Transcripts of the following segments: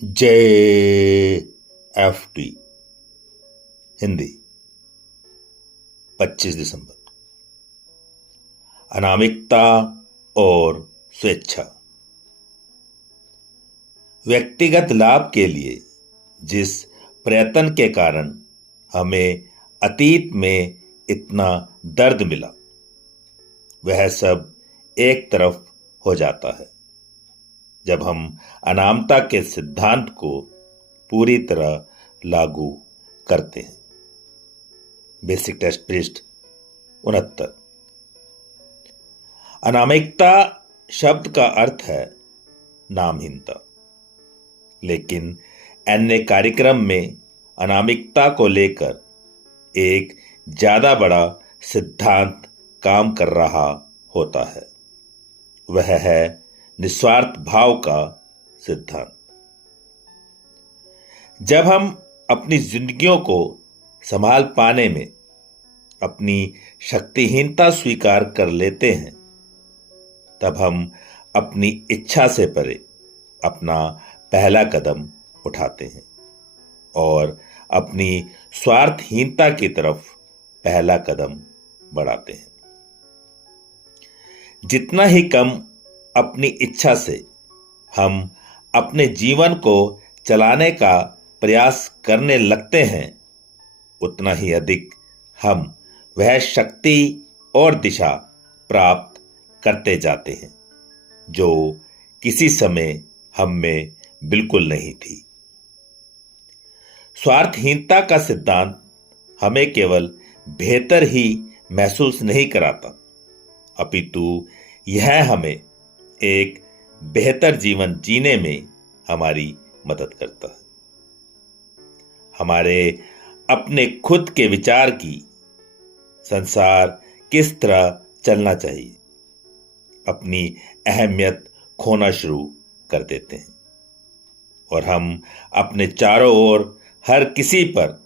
JFT Hindi 25 दिसंबर। अनामिकता और स्वेच्छा। व्यक्तिगत लाभ के लिए जिस प्रयत्न के कारण हमें अतीत में इतना दर्द मिला, वह सब एक तरफ हो जाता है जब हम अनामता के सिद्धांत को पूरी तरह लागू करते हैं। बेसिक टेस्ट पृष्ठ 69। अनामिकता शब्द का अर्थ है नामहीनता, लेकिन अन्य कार्यक्रम में अनामिकता को लेकर एक ज्यादा बड़ा सिद्धांत काम कर रहा होता है। वह है निस्वार्थ भाव का सिद्धांत। जब हम अपनी जिंदगियों को संभाल पाने में अपनी शक्तिहीनता स्वीकार कर लेते हैं, तब हम अपनी इच्छा से परे अपना पहला कदम उठाते हैं और अपनी स्वार्थहीनता की तरफ पहला कदम बढ़ाते हैं। जितना ही कम अपनी इच्छा से हम अपने जीवन को चलाने का प्रयास करने लगते हैं, उतना ही अधिक हम वह शक्ति और दिशा प्राप्त करते जाते हैं जो किसी समय हम में बिल्कुल नहीं थी। स्वार्थहीनता का सिद्धांत हमें केवल बेहतर ही महसूस नहीं कराता, अपितु यह हमें एक बेहतर जीवन जीने में हमारी मदद करता है। हमारे अपने खुद के विचार की संसार किस तरह चलना चाहिए अपनी अहमियत खोना शुरू कर देते हैं और हम अपने चारों ओर हर किसी पर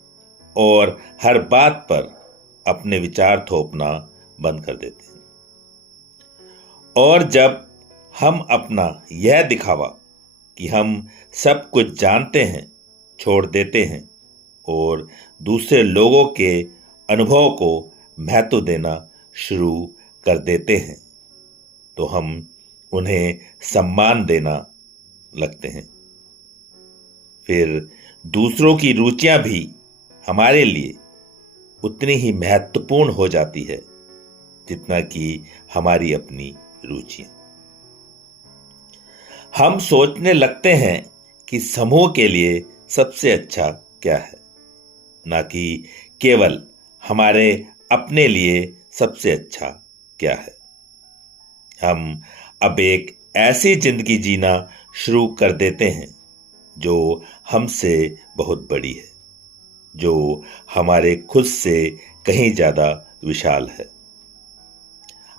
और हर बात पर अपने विचार थोपना बंद कर देते हैं। और जब हम अपना यह दिखावा कि हम सब कुछ जानते हैं छोड़ देते हैं और दूसरे लोगों के अनुभव को महत्व देना शुरू कर देते हैं, तो हम उन्हें सम्मान देना लगते हैं। फिर दूसरों की रुचियां भी हमारे लिए उतनी ही महत्वपूर्ण हो जाती है जितना कि हमारी अपनी रुचियां। हम सोचने लगते हैं कि समूह के लिए सबसे अच्छा क्या है, ना कि केवल हमारे अपने लिए सबसे अच्छा क्या है। हम अब एक ऐसी जिंदगी जीना शुरू कर देते हैं जो हमसे बहुत बड़ी है, जो हमारे खुद से कहीं ज्यादा विशाल है।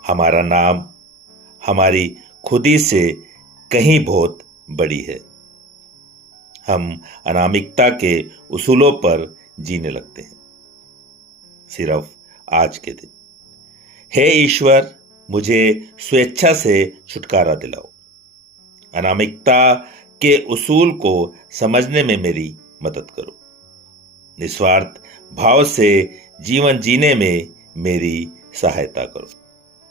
हमारा नाम हमारी खुदी से कहीं बहुत बड़ी है। हम अनामिकता के उसूलों पर जीने लगते हैं, सिर्फ आज के दिन। हे ईश्वर, मुझे स्वेच्छा से छुटकारा दिलाओ। अनामिकता के उसूल को समझने में मेरी मदद करो। निस्वार्थ भाव से जीवन जीने में मेरी सहायता करो।